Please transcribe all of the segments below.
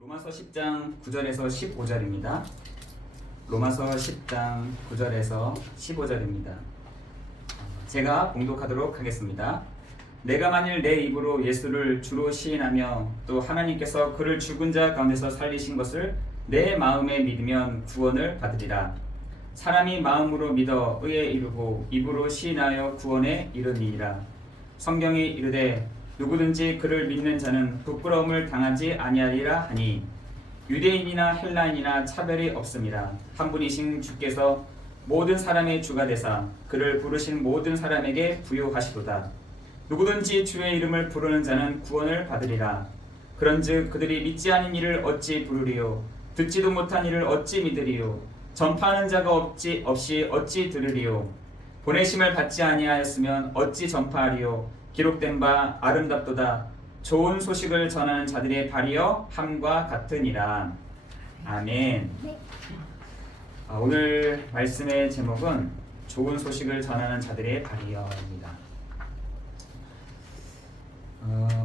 로마서 10장 9절에서 15절입니다. 로마서 10장 9절에서 15절입니다. 제가 봉독하도록 하겠습니다. 내가 만일 내 입으로 예수를 주로 시인하며 또 하나님께서 그를 죽은 자 가운데서 살리신 것을 내 마음에 믿으면 구원을 받으리라. 사람이 마음으로 믿어 의에 이르고 입으로 시인하여 구원에 이르니라. 성경이 이르되 누구든지 그를 믿는 자는 부끄러움을 당하지 아니하리라 하니 유대인이나 헬라인이나 차별이 없습니다. 한 분이신 주께서 모든 사람의 주가 되사 그를 부르신 모든 사람에게 부요하시도다. 누구든지 주의 이름을 부르는 자는 구원을 받으리라. 그런즉 그들이 믿지 않은 이를 어찌 부르리요? 듣지도 못한 이를 어찌 믿으리요? 전파하는 자가 없이 어찌 들으리요? 보내심을 받지 아니하였으면 어찌 전파하리요? 기록된 바 아름답도다. 좋은 소식을 전하는 자들의 발이여 함과 같으니라. 아멘. 오늘 말씀의 제목은 좋은 소식을 전하는 자들의 발이여입니다.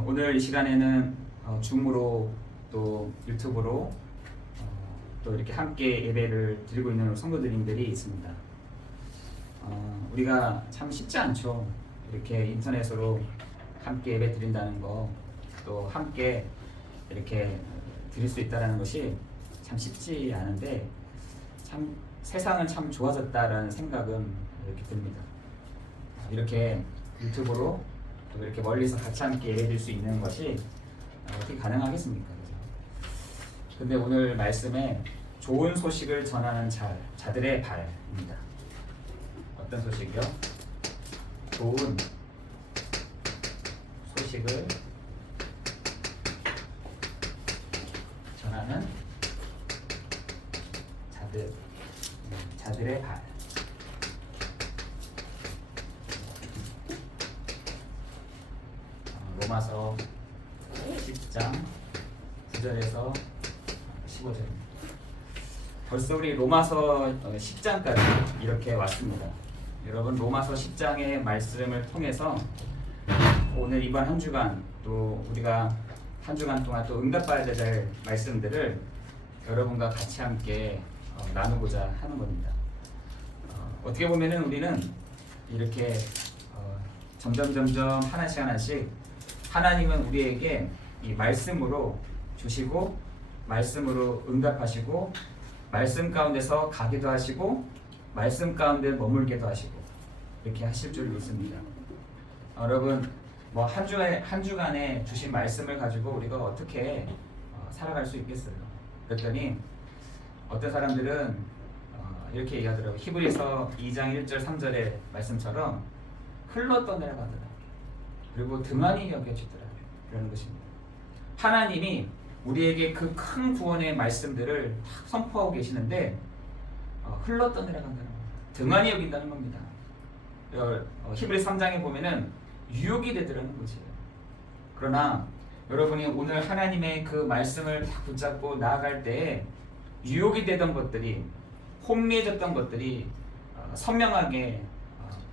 오늘 이 시간에는 줌으로 또 유튜브로 또 이렇게 함께 예배를 드리고 있는 성도님들이 있습니다. 우리가 참 쉽지 않죠. 이렇게 인터넷으로 함께 예배 드린다는 거, 또 함께 이렇게 드릴 수 있다는 것이 참 쉽지 않은데 참 세상은 참 좋아졌다라는 생각은 이렇게 듭니다. 이렇게 유튜브로 또 이렇게 멀리서 같이 함께 예배 드릴 수 있는 것이 어떻게 가능하겠습니까? 그죠? 근데 오늘 말씀에 좋은 소식을 전하는 자들의 발입니다. 어떤 소식이요? 좋은 소식을 전하는 자들의 발. 로마서 10장 9절에서 15절입니다. 벌써 우리 로마서 10장까지 이렇게 왔습니다. 여러분, 로마서 10장의 말씀을 통해서 오늘 이번 한 주간 또 우리가 한 주간 동안 또 응답받아야 될 말씀들을 여러분과 같이 함께 나누고자 하는 겁니다. 어떻게 보면은 우리는 이렇게 점점 하나씩 하나님은 우리에게 이 말씀으로 주시고 말씀으로 응답하시고 말씀 가운데서 가기도 하시고 말씀 가운데 머물게도 하시고 이렇게 하실 줄 믿습니다. 여러분, 뭐 한 주간에 주신 말씀을 가지고 우리가 어떻게 살아갈 수 있겠어요? 그랬더니 어떤 사람들은 이렇게 얘기하더라고요. 히브리서 2장 1절 3절의 말씀처럼 흘러떠내려가더라. 그리고 등한히 여겨지더라. 이런 것입니다. 하나님이 우리에게 그 큰 구원의 말씀들을 선포하고 계시는데 흘러떠내려간다는 겁니다. 등한히 여긴다는 겁니다. 히브리 3장에 보면은 유혹이 되더라는 거지. 그러나 여러분이 오늘 하나님의 그 말씀을 붙잡고 나아갈 때 유혹이 되던 것들이, 혼미해졌던 것들이 선명하게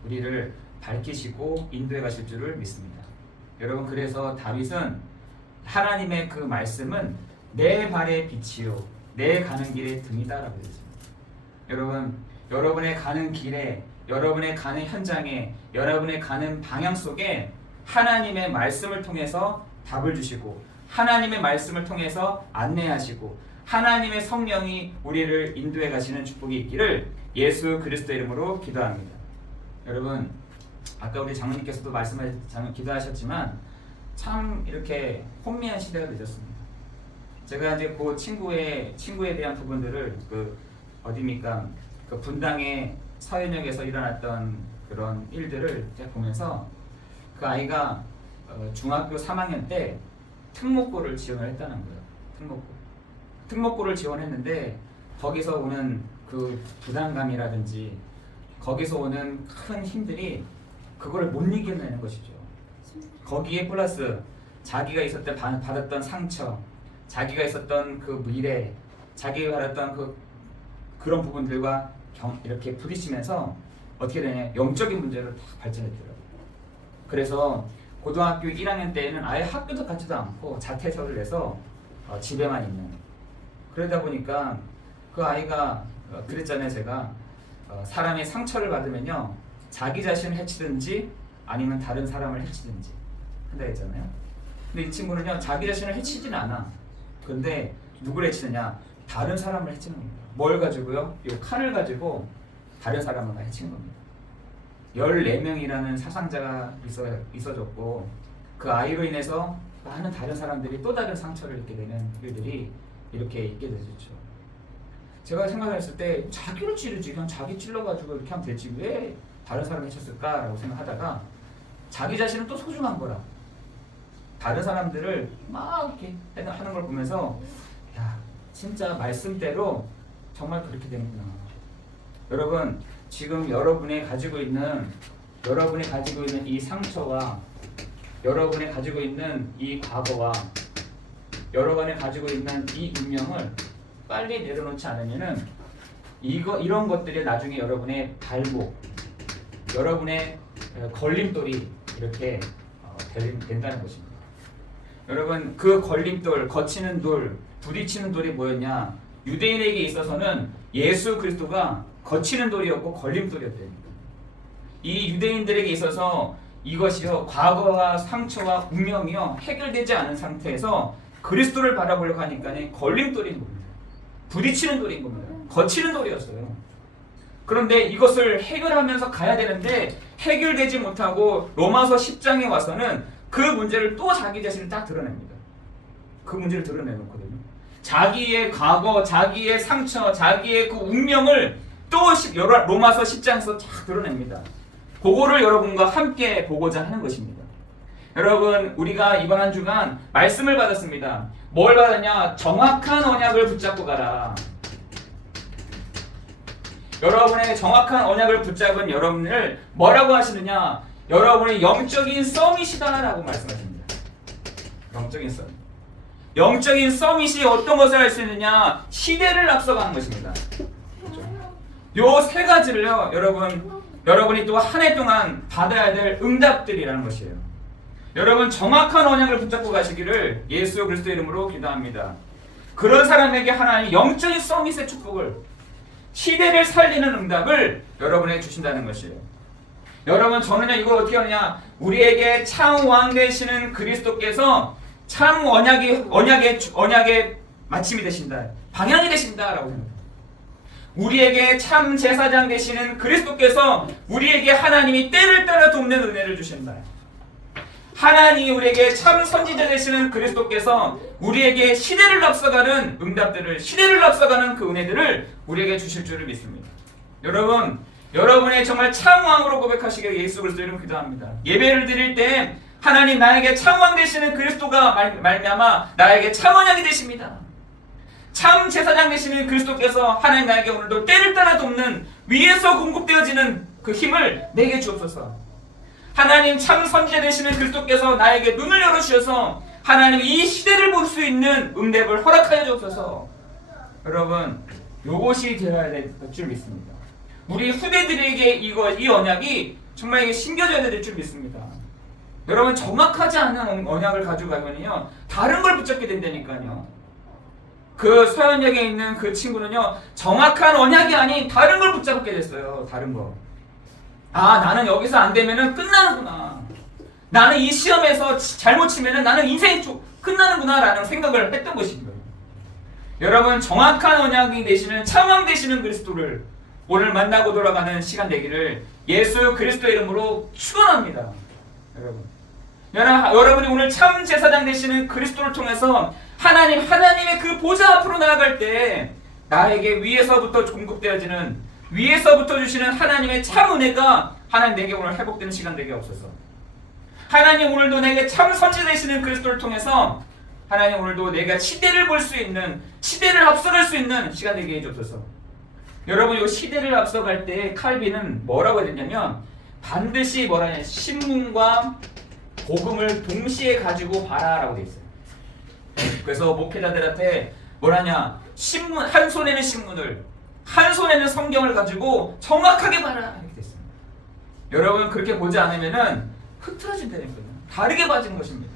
우리를 밝히시고 인도해 가실 줄을 믿습니다. 여러분, 그래서 다윗은 하나님의 그 말씀은 내 발의 빛이요 내 가는 길의 등이다라고 했습니다. 여러분, 여러분의 가는 길에, 여러분의 가는 현장에, 여러분의 가는 방향 속에 하나님의 말씀을 통해서 답을 주시고 하나님의 말씀을 통해서 안내하시고 하나님의 성령이 우리를 인도해 가시는 축복이 있기를 예수 그리스도 이름으로 기도합니다. 여러분, 아까 우리 장로님께서도 기도하셨지만 참 이렇게 혼미한 시대가 늦었습니다. 제가 이제 그 친구에 대한 부분들을 어디입니까? 그 분당의 서현역에서 일어났던 그런 일들을 제가 보면서 그 아이가 중학교 3학년 때 특목고를 지원을 했다는 거예요. 특목고를 지원했는데 거기서 오는 그 부담감이라든지 거기서 오는 큰 힘들이 그걸 못 이겨내는 것이죠. 거기에 플러스 자기가 있었던 받았던 상처, 자기가 있었던 그 미래, 자기가 받았던 그런 부분들과 이렇게 부딪히면서 어떻게 되냐, 영적인 문제를 다 발전했더라고요. 그래서 고등학교 1학년 때에는 아예 학교도 가지도 않고 자퇴서를 내서 집에만 있는. 그러다 보니까 그 아이가 그랬잖아요. 제가 사람의 상처를 받으면요 자기 자신을 해치든지 아니면 다른 사람을 해치든지 한다 했잖아요. 근데 이 친구는요 자기 자신을 해치지는 않아. 근데 누구를 해치느냐? 다른 사람을 해치는 겁니다. 뭘 가지고요? 이 칼을 가지고 다른 사람을 해치는 겁니다. 14명이라는 사상자가 있어졌고 그 아이로 인해서 많은 다른 사람들이 또 다른 상처를 입게 되는 일들이 이렇게 있게 되죠. 제가 생각했을 때 자기를 찌르지 그냥 자기 찔러가지고 이렇게 하면 되지 왜 다른 사람을 해쳤을까라고 생각하다가 자기 자신은 또 소중한 거라 다른 사람들을 막 이렇게 하는 걸 보면서 야 진짜 말씀대로 정말 그렇게 되는구나. 여러분 지금 여러분이 가지고 있는 이 상처와 여러분이 가지고 있는 이 과거와 여러분이 가지고 있는 이 운명을 빨리 내려놓지 않으면은 이런 것들이 나중에 여러분의 발목, 여러분의 걸림돌이 이렇게 된다는 것입니다. 여러분 그 걸림돌, 거치는 돌, 부딪히는 돌이 뭐였냐? 유대인에게 있어서는 예수 그리스도가 거치는 돌이었고 걸림돌이었대요. 이 유대인들에게 있어서 이것이요 과거와 상처와 운명이요 해결되지 않은 상태에서 그리스도를 바라보려고 하니까 걸림돌인 겁니다. 부딪히는 돌인 겁니다. 거치는 돌이었어요. 그런데 이것을 해결하면서 가야 되는데 해결되지 못하고 로마서 10장에 와서는 그 문제를 또 자기 자신을 딱 드러냅니다. 그 문제를 드러내놓거든요. 자기의 과거, 자기의 상처, 자기의 그 운명을 또 로마서 10장에서 쫙 드러냅니다. 그거를 여러분과 함께 보고자 하는 것입니다. 여러분 우리가 이번 한 주간 말씀을 받았습니다. 뭘 받았냐? 정확한 언약을 붙잡고 가라. 여러분의 정확한 언약을 붙잡은 여러분을 뭐라고 하시느냐? 여러분의 영적인 서밋이다라고 말씀하십니다. 영적인 서밋. 영적인 서밋이 어떤 것을 할 수 있느냐? 시대를 앞서가는 것입니다. 요 세 가지를요, 여러분이 또 한 해 동안 받아야 될 응답들이라는 것이에요. 여러분 정확한 언약을 붙잡고 가시기를 예수 그리스도 이름으로 기도합니다. 그런 사람에게 하나님 영적인 서밋의 축복을 시대를 살리는 응답을 여러분에게 주신다는 것이에요. 여러분 저는요 이걸 어떻게 하느냐? 우리에게 참 왕 되시는 그리스도께서 참 언약의 마침이 되신다. 방향이 되신다라고 생각합니다. 우리에게 참 제사장 되시는 그리스도께서 우리에게 하나님이 때를 따라 돕는 은혜를 주신다. 하나님이 우리에게 참 선지자 되시는 그리스도께서 우리에게 시대를 앞서가는 응답들을, 시대를 앞서가는 그 은혜들을 우리에게 주실 줄을 믿습니다. 여러분, 여러분의 정말 참왕으로 고백하시길 예수 그리스도 이름 기도합니다. 예배를 드릴 때 하나님 나에게 참왕 되시는 그리스도가 말미암아 나에게 참언약이 되십니다. 참 제사장 되시는 그리스도께서 하나님 나에게 오늘도 때를 따라 돕는 위에서 공급되어지는 그 힘을 내게 주옵소서. 하나님 참 선지자 되시는 그리스도께서 나에게 눈을 열어주셔서 하나님 이 시대를 볼 수 있는 응답을 허락하여 주옵소서. 여러분 요것이 되어야 될 줄 믿습니다. 우리 후대들에게 이 언약이 정말 이게 심겨져야 될 줄 믿습니다. 여러분 정확하지 않은 언약을 가지고 가면요 다른 걸 붙잡게 된다니까요. 그 서현역에 있는 그 친구는요 정확한 언약이 아닌 다른 걸 붙잡게 됐어요. 다른 거. 아 나는 여기서 안 되면은 끝나는구나. 나는 이 시험에서 잘못 치면은 나는 인생이 끝나는구나 라는 생각을 했던 것입니다. 여러분 정확한 언약이 되시는 참왕 되시는 그리스도를 오늘 만나고 돌아가는 시간 되기를 예수 그리스도 이름으로 축원합니다. 여러분이 오늘 참 제사장 되시는 그리스도를 통해서 하나님의 그 보좌 앞으로 나아갈 때 나에게 위에서부터 공급되어지는 위에서부터 주시는 하나님의 참 은혜가 하나님 내게 오늘 회복되는 시간 되게 없어서 하나님 오늘도 내게 참 선지 되시는 그리스도를 통해서 하나님 오늘도 내가 시대를 볼 수 있는 시대를 앞서갈 수 있는 시간 되게 해주옵소서. 여러분 이 시대를 앞서갈 때 칼빈은 뭐라고 했냐면 반드시 뭐라냐 신문과 복음을 동시에 가지고 봐라라고 돼 있어요. 그래서 목회자들한테 뭐라냐 신문 한 손에는 신문을 한 손에는 성경을 가지고 정확하게 봐라 이렇게 됐어요. 여러분 그렇게 보지 않으면은 흐트러진다니까요. 다르게 봐진 것입니다.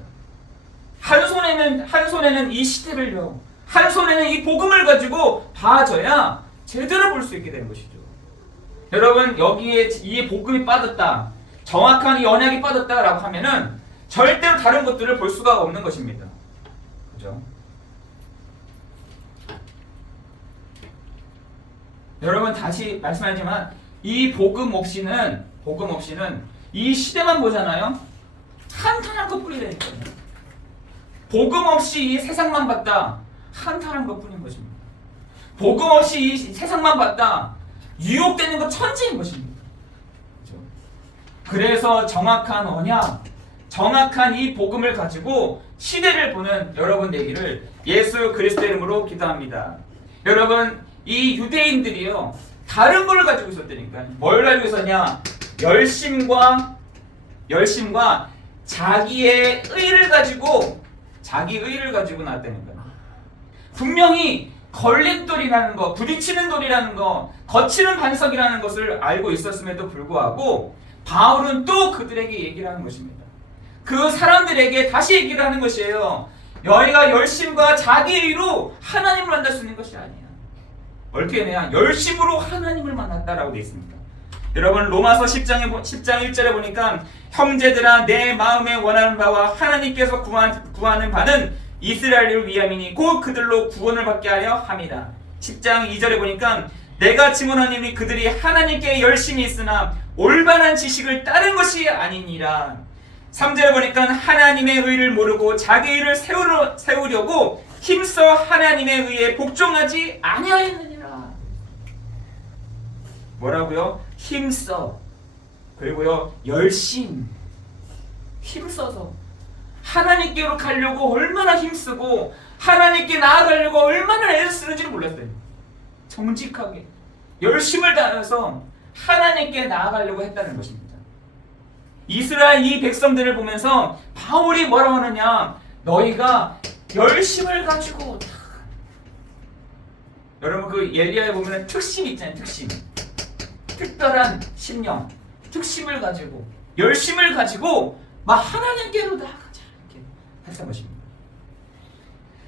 한 손에는 이 시대를요, 한 손에는 이 복음을 가지고 봐줘야 제대로 볼 수 있게 되는 것이죠. 여러분, 여기에 이 복음이 빠졌다, 정확한 이 언약이 빠졌다라고 하면은 절대로 다른 것들을 볼 수가 없는 것입니다. 그죠? 여러분, 다시 말씀하지만 이 복음 없이는 이 시대만 보잖아요. 한탄할 것뿐이라니까요. 복음 없이 이 세상만 봤다, 한탄한 것뿐인 것입니다. 복음 없이 이 세상만 봤다, 유혹되는 것 천지인 것입니다. 그렇죠? 그래서 정확한 언약, 정확한 이 복음을 가지고 시대를 보는 여러분 되기를 예수 그리스도의 이름으로 기도합니다. 여러분, 이 유대인들이요, 다른 걸 가지고 있었다니까. 뭘 가지고 있었냐? 열심과 자기의 의를 가지고 나왔다니까. 분명히 걸림돌이라는 거, 부딪히는 돌이라는 거, 거치는 반석이라는 것을 알고 있었음에도 불구하고 바울은 또 그들에게 얘기를 하는 것입니다. 그 사람들에게 다시 얘기를 하는 것이에요. 너희가 열심과 자기 의로 하나님을 만날 수 있는 것이 아니야. 어떻게 해야 열심으로 하나님을 만났다라고 되어 있습니다. 여러분, 로마서 10장 1절에 보니까 형제들아, 내 마음에 원하는 바와 하나님께서 구하는 바는 이스라엘을 위함이니 곧 그들로 구원을 받게 하려 함이라. 10장 2절에 보니까 내가 증언하노니 그들이 하나님께 열심히 있으나 올바른 지식을 따른 것이 아니니라. 3절에 보니까 하나님의 의를 모르고 자기 의를 세우려고 힘써 하나님의 의에 복종하지 아니하였느니라. 뭐라고요? 힘써, 그리고요 열심, 힘써서 하나님께로 가려고 얼마나 힘쓰고 하나님께 나아가려고 얼마나 애를 쓰는지를 몰랐어요. 정직하게 열심을 다해서 하나님께 나아가려고 했다는 것입니다. 이스라엘 이 백성들을 보면서 바울이 뭐라고 하느냐, 너희가 열심을 가지고, 여러분 그 엘리야에 보면 특심 있잖아요. 특심, 특별한 심령, 특심을 가지고 열심을 가지고 막 하나님께로 나아가자 이렇게 했던 것입니다.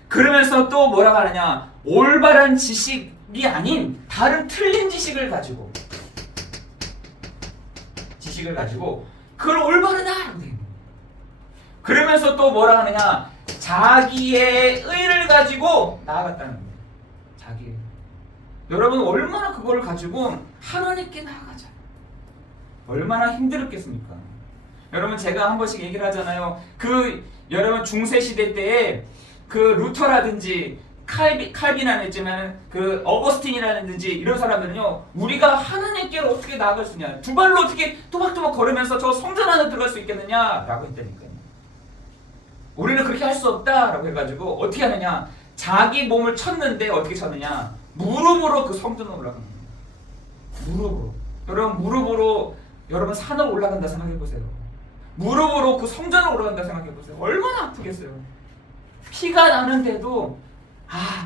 그러면서 또 뭐라고 하느냐, 올바른 지식이 아닌 다른 틀린 지식을 가지고 그걸 올바르다. 그러면서 또 뭐라 하느냐, 자기의 의를 가지고 나아갔다는 거예요. 자기의. 여러분, 얼마나 그걸 가지고 하나님께 나아가자, 얼마나 힘들었겠습니까? 여러분, 제가 한 번씩 얘기를 하잖아요. 여러분 중세 시대 때에 그 루터라든지 칼빈이라는 있지만 그 어거스틴이라든지 이런 사람들은요, 우리가 하나님께로 어떻게 나아갈 수 있냐, 두 발로 어떻게 또박또박 걸으면서 저 성전 안에 들어갈 수 있겠느냐라고 했다니까요. 우리는 그렇게 할 수 없다라고 해가지고 어떻게 하느냐, 자기 몸을 쳤는데 어떻게 쳤느냐, 무릎으로 그 성전으로 올라가는 거예요. 무릎으로. 여러분, 무릎으로 여러분 산을 올라간다 생각해보세요. 무릎으로 그 성전을 올라간다 생각해보세요. 얼마나 아프겠어요. 피가 나는데도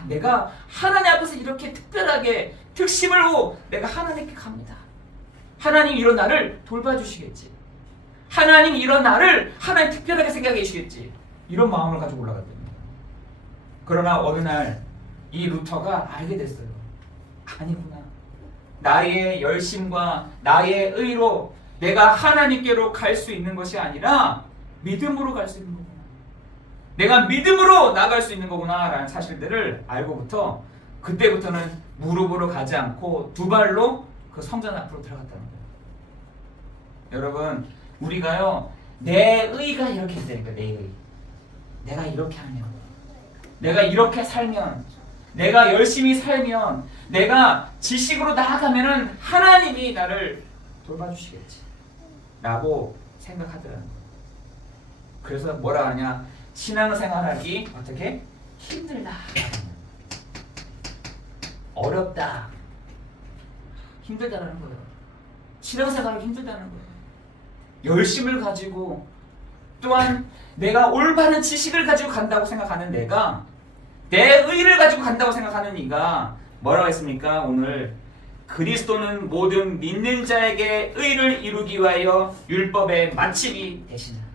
내가 하나님 앞에서 이렇게 특별하게 특심을 하고 내가 하나님께 갑니다. 하나님 이런 나를 돌봐주시겠지. 하나님 이런 나를 하나님 특별하게 생각해 주시겠지. 이런 마음을 가지고 올라갔답니다. 그러나 어느 날 이 루터가 알게 됐어요. 아니구나. 나의 열심과 나의 의로 내가 하나님께로 갈 수 있는 것이 아니라 믿음으로 갈 수 있는 거구나. 내가 믿음으로 나갈 수 있는 거구나 라는 사실들을 알고부터 그때부터는 무릎으로 가지 않고 두 발로 그 성전 앞으로 들어갔다는 거예요. 여러분, 우리가요, 내 의가 이렇게 되니까, 내 의. 내가 이렇게 하면, 내가 이렇게 살면, 내가 열심히 살면, 내가 지식으로 나아가면은 하나님이 나를 돌봐주시겠지 라고 생각하더라는 거예요. 그래서 뭐라 하냐, 신앙생활하기 어떻게? 힘들다, 어렵다, 힘들다라는 거예요. 신앙생활하기 힘들다는 거예요. 열심을 가지고 또한 내가 올바른 지식을 가지고 간다고 생각하는 내가, 내 의를 가지고 간다고 생각하는 이가 뭐라고 했습니까? 오늘 그리스도는 모든 믿는 자에게 의를 이루기 위하여 율법의 마침이 되시느니라.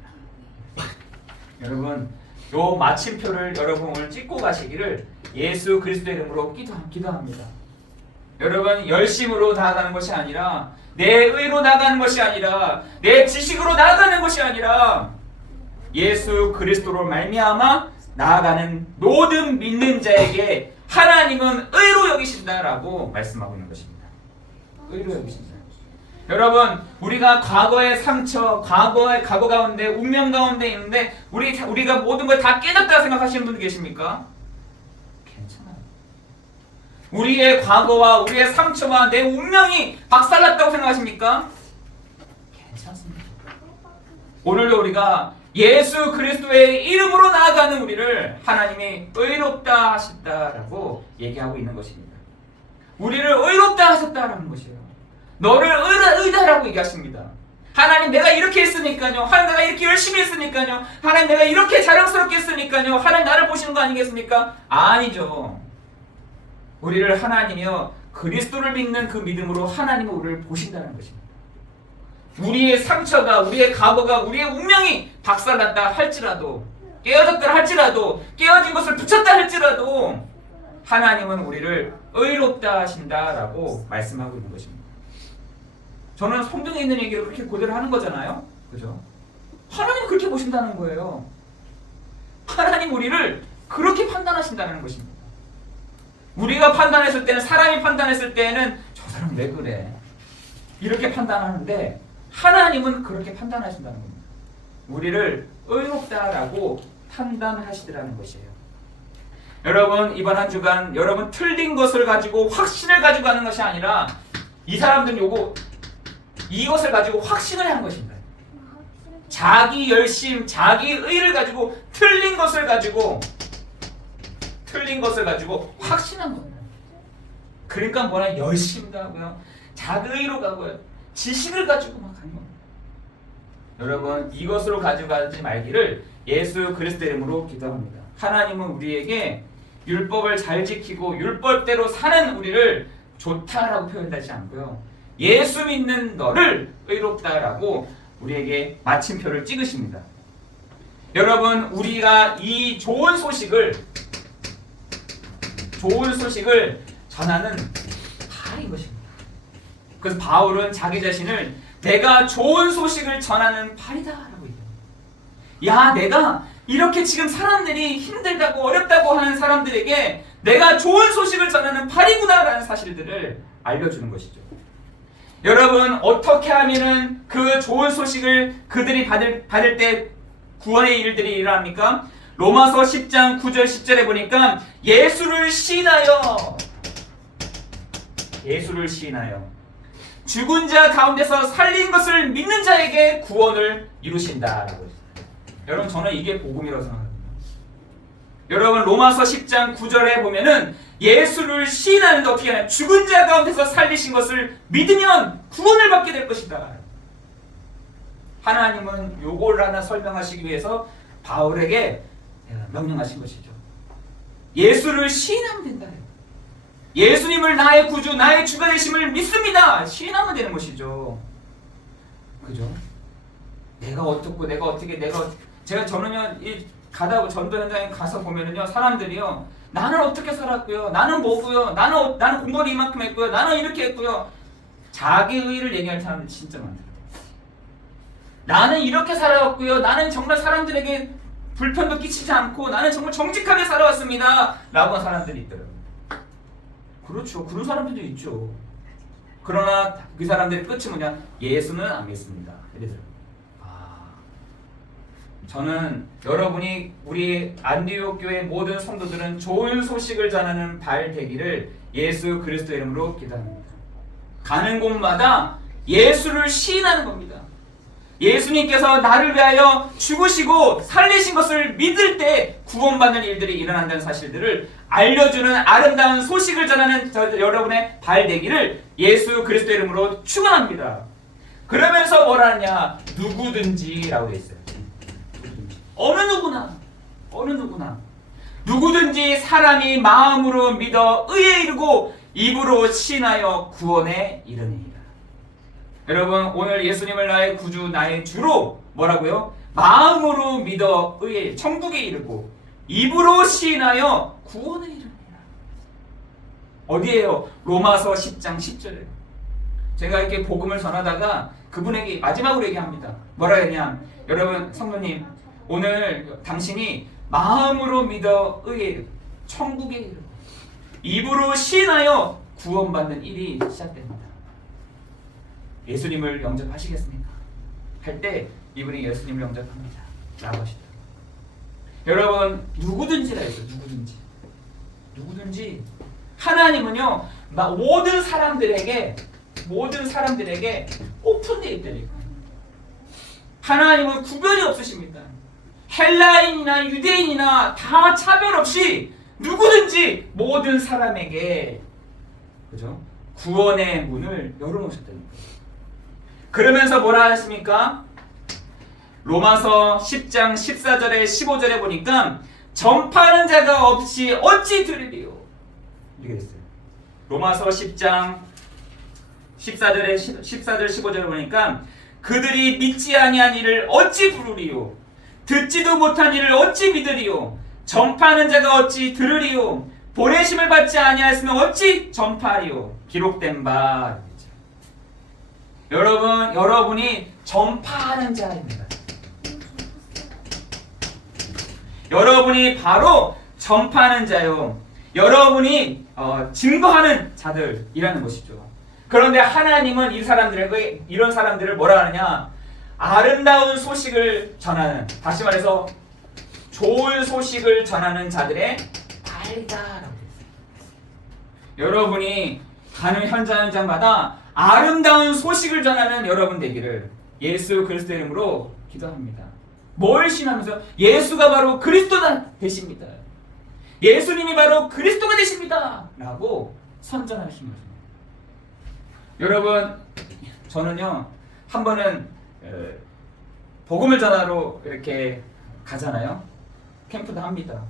여러분, 요 마침표를 여러분 오늘 찍고 가시기를 예수 그리스도의 이름으로 기도합니다. 여러분 열심으로 나아가는 것이 아니라 내 의로 나아가는 것이 아니라 내 지식으로 나아가는 것이 아니라 예수 그리스도로 말미암아 나아가는 모든 믿는 자에게 하나님은 의로 여기신다라고 말씀하고 있는 것입니다. 의로 여기신다. 여러분 우리가 과거의 상처, 과거 가운데 운명 가운데 있는데 우리가 모든 걸 다 깨졌다 생각하시는 분들 계십니까? 괜찮아요. 우리의 과거와 우리의 상처와 내 운명이 박살났다고 생각하십니까? 괜찮습니다. 오늘도 우리가 예수 그리스도의 이름으로 나아가는 우리를 하나님이 의롭다 하셨다라고 얘기하고 있는 것입니다. 우리를 의롭다 하셨다라는 것이에요. 너를 의다라고 얘기하십니다. 하나님 내가 이렇게 했으니까요. 하나님 내가 이렇게 열심히 했으니까요. 하나님 내가 이렇게 자랑스럽게 했으니까요. 하나님 나를 보시는 거 아니겠습니까? 아니죠. 우리를 하나님이요 그리스도를 믿는 그 믿음으로 하나님은 우리를 보신다는 것입니다. 우리의 상처가, 우리의 과거가, 우리의 운명이 박살났다 할지라도, 깨어졌다 할지라도, 깨어진 것을 붙였다 할지라도 하나님은 우리를 의롭다 하신다라고 말씀하고 있는 것입니다. 저는 성경에 있는 얘기를 그렇게 그대로 하는 거잖아요. 그죠? 하나님 그렇게 보신다는 거예요. 하나님 우리를 그렇게 판단하신다는 것입니다. 우리가 판단했을 때는, 사람이 판단했을 때는 저 사람 왜 그래? 이렇게 판단하는데 하나님은 그렇게 판단하신다는 겁니다. 우리를 의롭다라고 판단하시더라는 것이에요. 여러분 이번 한 주간 여러분 틀린 것을 가지고 확신을 가지고 하는 것이 아니라 이 사람들은 이것을 가지고 확신을 한 것입니다. 자기 열심, 자기 의를 가지고 틀린 것을 가지고 확신한 겁니다. 그러니까 뭐냐 열심도 하고요, 자기 의로 가고요, 지식을 가지고 막 하는 겁니다. 여러분 이것으로 가져가지 말기를 예수 그리스도의 이름으로 기도합니다. 하나님은 우리에게 율법을 잘 지키고 율법대로 사는 우리를 좋다라고 표현하지 않고요, 예수 믿는 너를 의롭다라고 우리에게 마침표를 찍으십니다. 여러분 우리가 이 좋은 소식을 전하는 팔인 것입니다. 그래서 바울은 자기 자신을 내가 좋은 소식을 전하는 팔이다라고 얘기합니다. 야, 내가 이렇게 지금 사람들이 힘들다고 어렵다고 하는 사람들에게 내가 좋은 소식을 전하는 팔이구나라는 사실들을 알려주는 것이죠. 여러분 어떻게 하면은 그 좋은 소식을 그들이 받을 때 구원의 일들이 일어납니까? 로마서 10장 9절 10절에 보니까 예수를 시인하여 죽은 자 가운데서 살린 것을 믿는 자에게 구원을 이루신다라고 했어요. 여러분 저는 이게 복음이라고 생각합니다. 여러분 로마서 10장 9절에 보면은 예수를 시인하는데 어떻게 하냐? 죽은 자 가운데서 살리신 것을 믿으면 구원을 받게 될 것이다. 하나님은 요걸 하나 설명하시기 위해서 바울에게 명령하신 것이죠. 예수를 시인하면 된다. 예수님을 나의 구주, 나의 주가 되심을 믿습니다. 시인하면 되는 것이죠. 그죠? 저는요 가다 전도 현장에 가서 보면은요 사람들이요 나는 어떻게 살았고요, 나는 뭐고요, 나는 공부를 이만큼 했고요, 나는 이렇게 했고요. 자기 의의를 얘기할 사람들이 진짜 많더라고요. 나는 이렇게 살아왔고요, 나는 정말 사람들에게 불편도 끼치지 않고 나는 정말 정직하게 살아왔습니다 라고 하는 사람들이 있더라고요. 그렇죠, 그런 사람들도 있죠. 그러나 그 사람들의 끝이 뭐냐? 예수는 안 믿습니다 이러더라고요. 저는 여러분이 우리 안디옥 교회 모든 성도들은 좋은 소식을 전하는 발 되기를 예수 그리스도 이름으로 기도합니다. 가는 곳마다 예수를 시인하는 겁니다. 예수님께서 나를 위하여 죽으시고 살리신 것을 믿을 때 구원받는 일들이 일어난다는 사실들을 알려주는 아름다운 소식을 전하는 여러분의 발 되기를 예수 그리스도 이름으로 축원합니다. 그러면서 뭐라 하냐? 누구든지라고 되어 있어요. 어느 누구나 누구든지 사람이 마음으로 믿어 의에 이르고 입으로 시인하여 구원에 이르니라. 여러분 오늘 예수님을 나의 구주, 나의 주로 뭐라고요? 마음으로 믿어 의에 천국에 이르고 입으로 시인하여 구원에 이르리라. 어디에요? 로마서 10장 10절에. 제가 이렇게 복음을 전하다가 그분에게 마지막으로 얘기합니다. 뭐라 했냐? 여러분 성도님, 오늘 당신이 마음으로 믿어 의에 천국에 이르고 입으로 시인하여 구원받는 일이 시작됩니다. 예수님을 영접하시겠습니까? 할 때 이분이 예수님을 영접합니다 라고 하시다. 여러분 누구든지라 했어요. 누구든지 하나님은요 모든 사람들에게 오픈되어 있다니까. 하나님은 구별이 없으십니다. 헬라인이나 유대인이나 다 차별 없이 누구든지 모든 사람에게, 그죠? 구원의 문을 열어놓으셨다니까. 그러면서 뭐라 하십니까? 로마서 10장 14절에 15절에 보니까 전파하는 자가 없이 어찌 들으리요? 이렇게 됐어요. 로마서 10장 14절 15절에 보니까 그들이 믿지 아니한 이를 어찌 부르리요? 듣지도 못한 이를 어찌 믿으리요? 전파하는 자가 어찌 들으리요? 보내심을 받지 아니하였으면 어찌 전파하리요? 기록된 바. 여러분이 전파하는 자입니다. 여러분이 바로 전파하는 자요. 여러분이 증거하는 자들이라는 것이죠. 그런데 하나님은 이런 사람들을 뭐라 하느냐? 아름다운 소식을 전하는, 다시 말해서 좋은 소식을 전하는 자들의 발이다라고 했어요. 여러분이 가는 현장마다 아름다운 소식을 전하는 여러분 되기를 예수 그리스도의 이름으로 기도합니다. 뭘 신하면서? 예수가 바로 그리스도가 되십니다. 예수님이 바로 그리스도가 되십니다 라고 선전하신 거죠. 여러분, 저는요 한 번은 복음을 전하러 이렇게 가잖아요. 캠프도 합니다.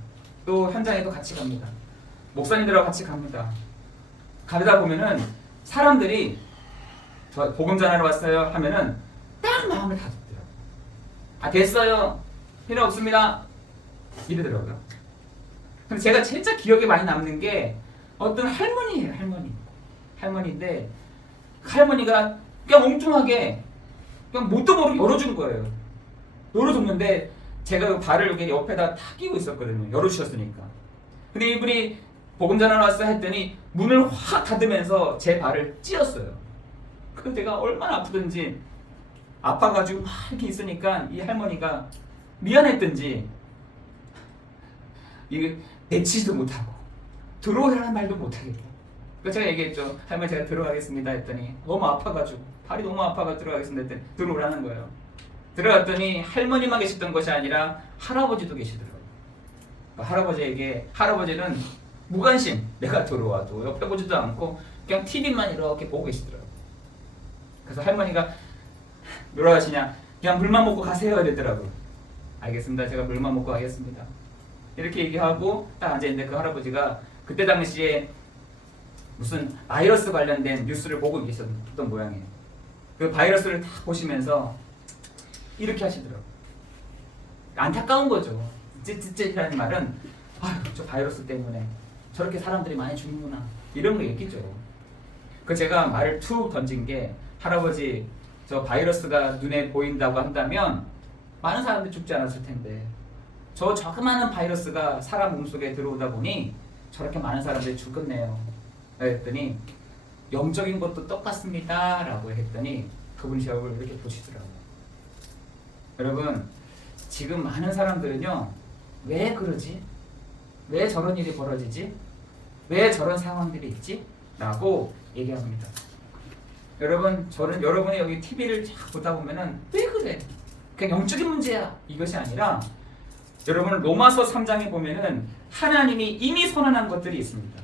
또 현장에도 같이 갑니다. 목사님들하고 같이 갑니다. 가다 보면은 사람들이 저 복음 전하러 왔어요 하면은 딱 마음을 닫더라고요. 아, 됐어요, 필요 없습니다 이러더라고요. 근데 제가 진짜 기억에 많이 남는 게 어떤 할머니예요. 할머니인데 할머니가 그냥 엉뚱하게 그냥 뭣도 모르게 열어준 거예요. 열어줬는데 제가 발을 여기 옆에다 탁 끼고 있었거든요. 열어주셨으니까. 근데 이분이 복음 전하러 왔어 했더니 문을 확 닫으면서 제 발을 찧었어요. 그 내가 얼마나 아프든지, 아파가지고 막 이렇게 있으니까 이 할머니가 미안했든지 이게 내치지도 못하고 들어오라는 말도 못하겠고, 그래서 제가 얘기했죠. 할머니 제가 들어가겠습니다 했더니 너무 아파가지고, 발이 너무 아파가지고 들어가겠습니다 했더니 들어오라는 거예요. 들어갔더니 할머니만 계셨던 것이 아니라 할아버지도 계시더라고요. 할아버지는 무관심, 내가 들어와도 옆에 보지도 않고 그냥 TV만 이렇게 보고 계시더라고요. 그래서 할머니가 뭐라 하시냐, 그냥 물만 먹고 가세요 이랬더라고요. 알겠습니다, 제가 물만 먹고 가겠습니다 이렇게 얘기하고 딱 앉아있는데 그 할아버지가 그때 당시에 무슨 바이러스 관련된 뉴스를 보고 계셨던 모양이에요. 그 바이러스를 다 보시면서 이렇게 하시더라고요. 안타까운 거죠. 찌찌찌라는 말은 아유, 저 바이러스 때문에 저렇게 사람들이 많이 죽는구나 이런 거 얘기죠. 그 제가 말을 툭 던진 게, 할아버지 저 바이러스가 눈에 보인다고 한다면 많은 사람들이 죽지 않았을 텐데 저 조그마한 바이러스가 사람 몸속에 들어오다 보니 저렇게 많은 사람들이 죽었네요 했더니 영적인 것도 똑같습니다 라고 했더니 그분이 제 얼굴을 이렇게 보시더라고요. 여러분, 지금 많은 사람들은요, 왜 그러지? 왜 저런 일이 벌어지지? 왜 저런 상황들이 있지? 라고 얘기합니다. 여러분, 저는 여러분이 여기 TV를 쫙 보다 보면은 왜 그래? 그냥 영적인 문제야 이것이 아니라, 여러분 로마서 3장에 보면은 하나님이 이미 선언한 것들이 있습니다.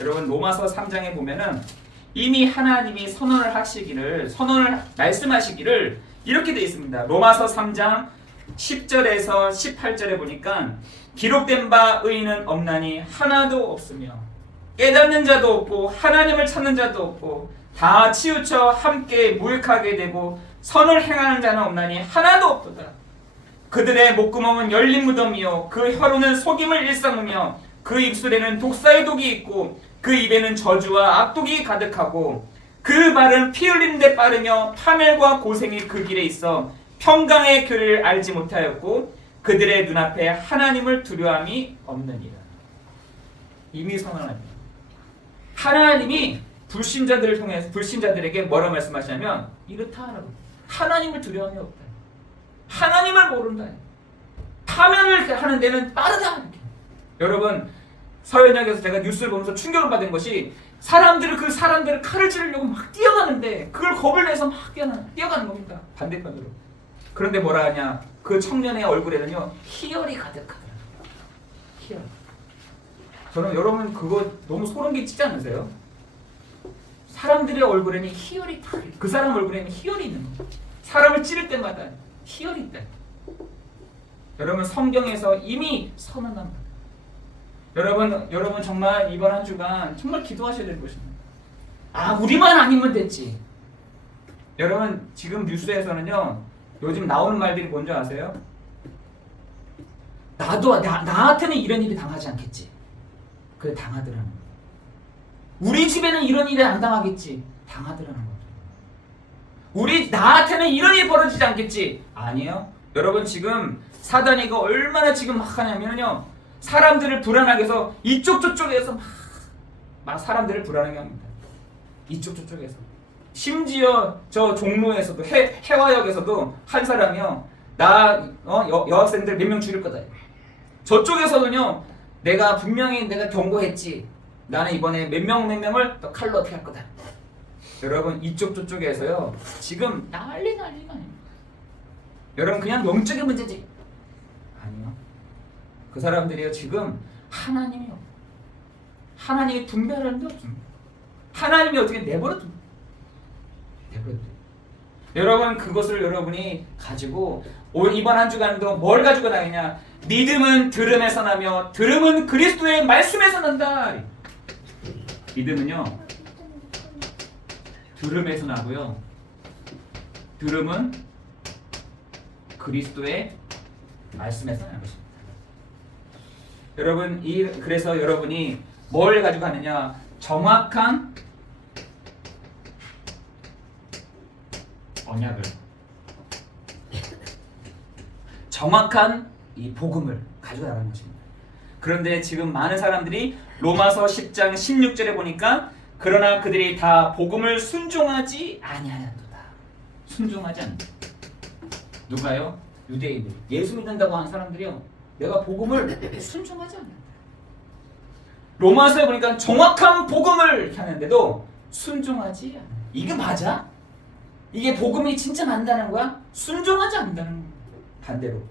여러분 로마서 3장에 보면은 이미 하나님이 선언을 말씀하시기를 이렇게 되어 있습니다. 로마서 3장 10절에서 18절에 보니까 기록된 바 의인은 없나니 하나도 없으며 깨닫는 자도 없고 하나님을 찾는 자도 없고 다 치우쳐 함께 무익하게 되고 선을 행하는 자는 없나니 하나도 없도다. 그들의 목구멍은 열린 무덤이요 그 혀로는 속임을 일삼으며 그 입술에는 독사의 독이 있고 그 입에는 저주와 악독이 가득하고 그 말은 피 흘리는 데 빠르며 파멸과 고생이 그 길에 있어 평강의 길을 알지 못하였고 그들의 눈앞에 하나님을 두려움이 없느니라. 이미 선언합니다. 하나님이 불신자들을 통해서 불신자들에게 뭐라고 말씀하시냐면 이렇다라고. 하나님을 두려움이 없다. 하나님을 모른다. 파멸을 하는 데는 빠르다. 이렇게. 여러분 서현역에서 제가 뉴스를 보면서 충격을 받은 것이 그 사람들을 칼을 찌르려고 막 뛰어가는데 그걸 겁을 내서 막 뛰어가는 겁니다. 반대편으로. 그런데 뭐라 하냐? 그 청년의 얼굴에는요 희열이 가득하더라고요. 희열. 저는 여러분 그거 너무 소름 끼치지 않으세요? 사람들의 얼굴에는 희열이 다, 그 사람 얼굴에는 희열이 있는 거예요. 사람을 찌를 때마다 희열이 있다. 여러분 성경에서 이미 선언합니다. 여러분 정말 이번 한 주간 정말 기도하셔야 될 것입니다. 우리만 아니면 됐지. 여러분 지금 뉴스에서는요 요즘 나오는 말들이 뭔지 아세요? 나한테는 이런 일이 당하지 않겠지. 그래 당하더라는 거예요. 우리 집에는 이런 일이 안 당하겠지. 당하더라는 거예요. 나한테는 이런 일이 벌어지지 않겠지. 아니에요. 여러분 지금 사단이가 얼마나 지금 막 하냐면요 사람들을 불안하게 해서 이쪽 저쪽에서 막 사람들을 불안하게 합니다. 이쪽 저쪽에서. 심지어 저 종로에서도 해화역에서도 한 사람이요 여학생들 몇 명 죽일 거다. 저쪽에서는요 내가 분명히 경고했지. 나는 이번에 몇 명을 또 칼로 어떻게 할 거다. 여러분 이쪽 저쪽에서요 지금 난리가 아닙니다. 여러분 그냥 영적인 문제지. 아니요. 그 사람들이요 지금 하나님이 분별하는 게 없습니다. 하나님이 어떻게 내버려둡니다. 여러분 그것을 여러분이 가지고 이번 한 주간도 뭘 가지고 나가냐? 믿음은 들음에서 나며 들음은 그리스도의 말씀에서 난다. 믿음은요 들음에서 나고요 들음은 그리스도의 말씀에서 나는 것입니다. 여러분 그래서 여러분이 뭘 가지고 가느냐? 정확한 언약을, 정확한 이 복음을 가지고 나가는 것입니다. 그런데 지금 많은 사람들이 로마서 10장 16절에 보니까 그러나 그들이 다 복음을 순종하지 아니하였도다. 순종하지 않는다. 누가요? 유대인들. 예수 믿는다고 하는 사람들이요 내가 복음을 순종하지 않는다. 로마서에 보니까 정확한 복음을 하는데도 순종하지 않는다. 이게 맞아? 이게 복음이 진짜 맞다는 거야? 순종하지 않는다는 거야. 반대로.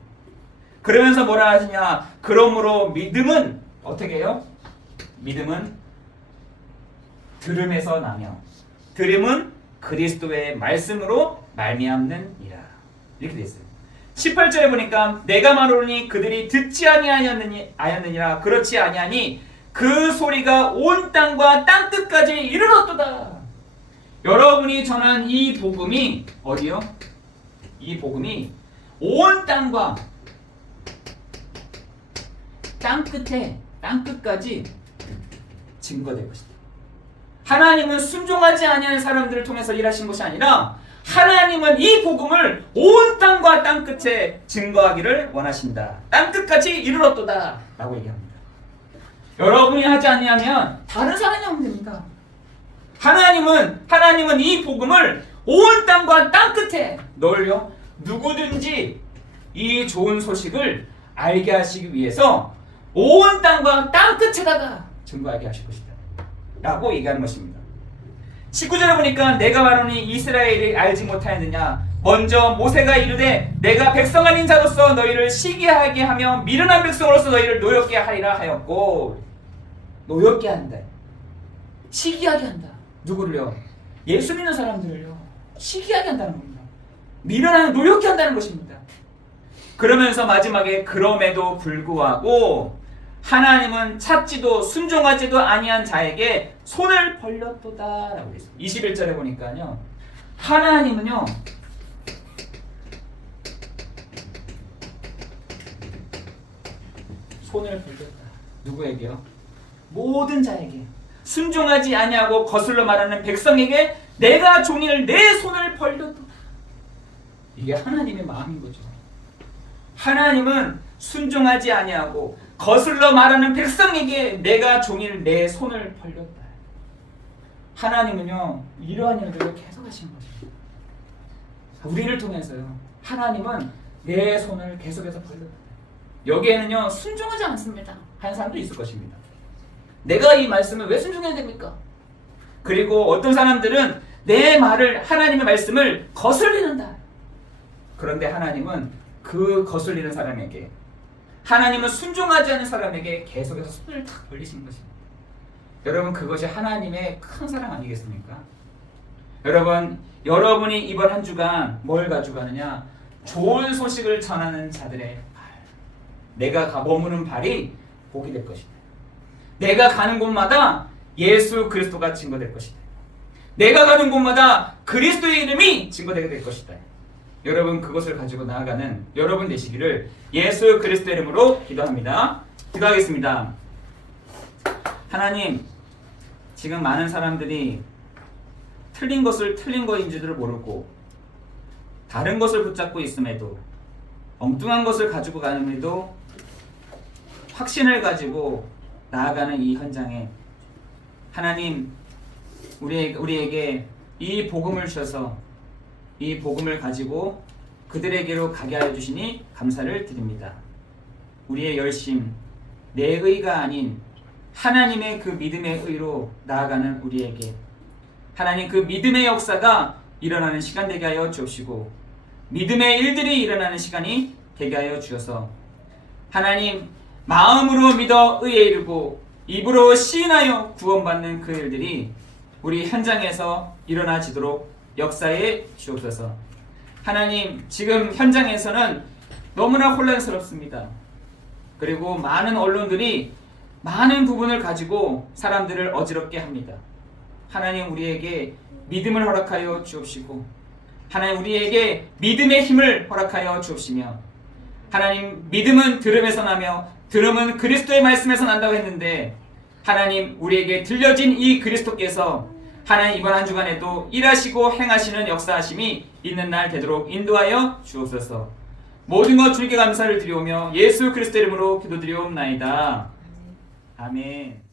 그러면서 뭐라 하시냐? 그러므로 믿음은 어떻게 해요? 믿음은 들음에서 나며 들음은 그리스도의 말씀으로 말미암느니라. 이렇게 돼 있어요. 18절에 보니까 내가 말하노니 그들이 듣지 아니하였느니라. 그렇지 아니하니 그 소리가 온 땅과 땅 끝까지 이르렀도다. 여러분이 전한 이 복음이 어디요? 이 복음이 온 땅과 땅 끝까지 증거될 것이다. 하나님은 순종하지 아니하는 사람들을 통해서 일하신 것이 아니라 하나님은 이 복음을 온 땅과 땅 끝에 증거하기를 원하신다. 땅 끝까지 이르렀도다 라고 얘기합니다. 여러분이 하지 아니하면 다른 사람이 하면 됩니다. 하나님은 이 복음을 온 땅과 땅 끝에 널려 누구든지 이 좋은 소식을 알게 하시기 위해서 온 땅과 땅 끝에다가 증거하게 하실 것이다 라고 얘기하는 것입니다. 19절에 보니까 내가 말하노니 이스라엘이 알지 못하였느냐? 먼저 모세가 이르되 내가 백성 아닌 자로서 너희를 시기하게 하며 미련한 백성으로서 너희를 노엽게 하리라 하였고. 노엽게 한다. 시기하게 한다. 누구를요? 예수 믿는 사람들을요. 시기하게 한다는 겁니다. 미련한 노엽게 한다는 것입니다. 그러면서 마지막에 그럼에도 불구하고 하나님은 찾지도 순종하지도 아니한 자에게 손을 벌렸도다 라고 되어 있습니다. 21절에 보니까요 하나님은요 손을 벌렸다. 누구에게요? 모든 자에게. 순종하지 아니하고 거슬러 말하는 백성에게 내가 종일 내 손을 벌렸다. 이게 하나님의 마음인 거죠. 하나님은 순종하지 아니하고 거슬러 말하는 백성에게 내가 종일 내 손을 벌렸다. 하나님은요, 이러한 일들을 계속 하시는 거죠. 우리를 통해서요, 하나님은 내 손을 계속해서 벌렸다. 여기에는요, 순종하지 않습니다 하는 사람도 있을 것입니다. 내가 이 말씀을 왜 순종해야 됩니까? 그리고 어떤 사람들은 내 말을, 하나님의 말씀을 거슬리는다. 그런데 하나님은 그 거슬리는 사람에게, 하나님은 순종하지 않는 사람에게 계속해서 손을 탁 벌리신 것입니다. 여러분, 그것이 하나님의 큰 사랑 아니겠습니까? 여러분, 여러분이 이번 한 주간 뭘 가지고 가느냐? 좋은 소식을 전하는 자들의 발. 내가 머무는 발이 복이 될 것이다. 내가 가는 곳마다 예수 그리스도가 증거될 것이다. 내가 가는 곳마다 그리스도의 이름이 증거되게 될 것이다. 여러분, 그것을 가지고 나아가는 여러분 되시기를 예수 그리스도의 이름으로 기도합니다. 기도하겠습니다. 하나님, 지금 많은 사람들이 틀린 것을 틀린 것인지를 모르고 다른 것을 붙잡고 있음에도, 엉뚱한 것을 가지고 가는데도 확신을 가지고 나아가는 이 현장에 하나님, 우리에게 이 복음을 주셔서 이 복음을 가지고 그들에게로 가게 하여 주시니 감사를 드립니다. 우리의 열심, 내 의가 아닌 하나님의 그 믿음의 의로 나아가는 우리에게 하나님, 그 믿음의 역사가 일어나는 시간 되게 하여 주옵시고 믿음의 일들이 일어나는 시간이 되게 하여 주셔서 하나님, 마음으로 믿어 의에 이르고 입으로 시인하여 구원받는 그 일들이 우리 현장에서 일어나지도록 역사에 주옵소서. 하나님, 지금 현장에서는 너무나 혼란스럽습니다. 그리고 많은 언론들이 많은 부분을 가지고 사람들을 어지럽게 합니다. 하나님, 우리에게 믿음을 허락하여 주옵시고 하나님, 우리에게 믿음의 힘을 허락하여 주옵시며 하나님, 믿음은 들음에서 나며 들음은 그리스도의 말씀에서 난다고 했는데 하나님, 우리에게 들려진 이 그리스도께서 하나님, 이번 한 주간에도 일하시고 행하시는 역사하심이 있는 날 되도록 인도하여 주옵소서. 모든 것 주님께 감사를 드리오며 예수 그리스도 이름으로 기도드리옵나이다. 아멘.